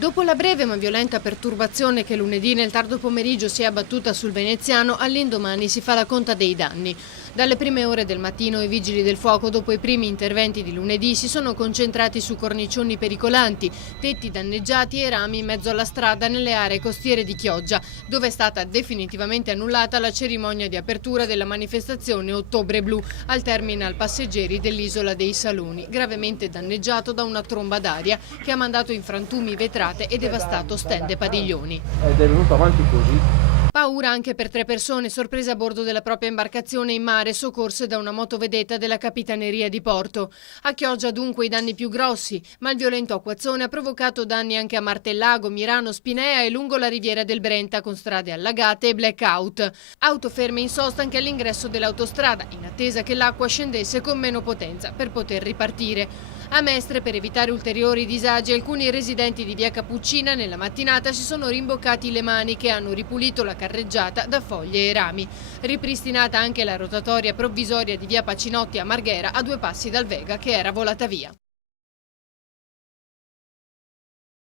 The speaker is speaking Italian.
Dopo la breve ma violenta perturbazione che lunedì nel tardo pomeriggio si è abbattuta sul veneziano, all'indomani si fa la conta dei danni. Dalle prime ore del mattino i vigili del fuoco, dopo i primi interventi di lunedì, si sono concentrati su cornicioni pericolanti, tetti danneggiati e rami in mezzo alla strada nelle aree costiere di Chioggia, dove è stata definitivamente annullata la cerimonia di apertura della manifestazione Ottobre Blu al terminal passeggeri dell'Isola dei Saloni, gravemente danneggiato da una tromba d'aria che ha mandato in frantumi vetrate e devastato stand e padiglioni. Ed è venuto avanti così. Paura anche per 3 persone sorprese a bordo della propria imbarcazione in mare, soccorse da una motovedetta della Capitaneria di Porto. A Chioggia dunque i danni più grossi, ma il violento acquazzone ha provocato danni anche a Martellago, Mirano, Spinea e lungo la riviera del Brenta, con strade allagate e blackout. Auto ferme in sosta anche all'ingresso dell'autostrada, in attesa che l'acqua scendesse con meno potenza per poter ripartire. A Mestre, per evitare ulteriori disagi, alcuni residenti di via Cappuccina nella mattinata si sono rimboccati le maniche e hanno ripulito la carreggiata da foglie e rami. Ripristinata anche la rotatoria provvisoria di via Pacinotti a Marghera, a 2 passi dal Vega, che era volata via.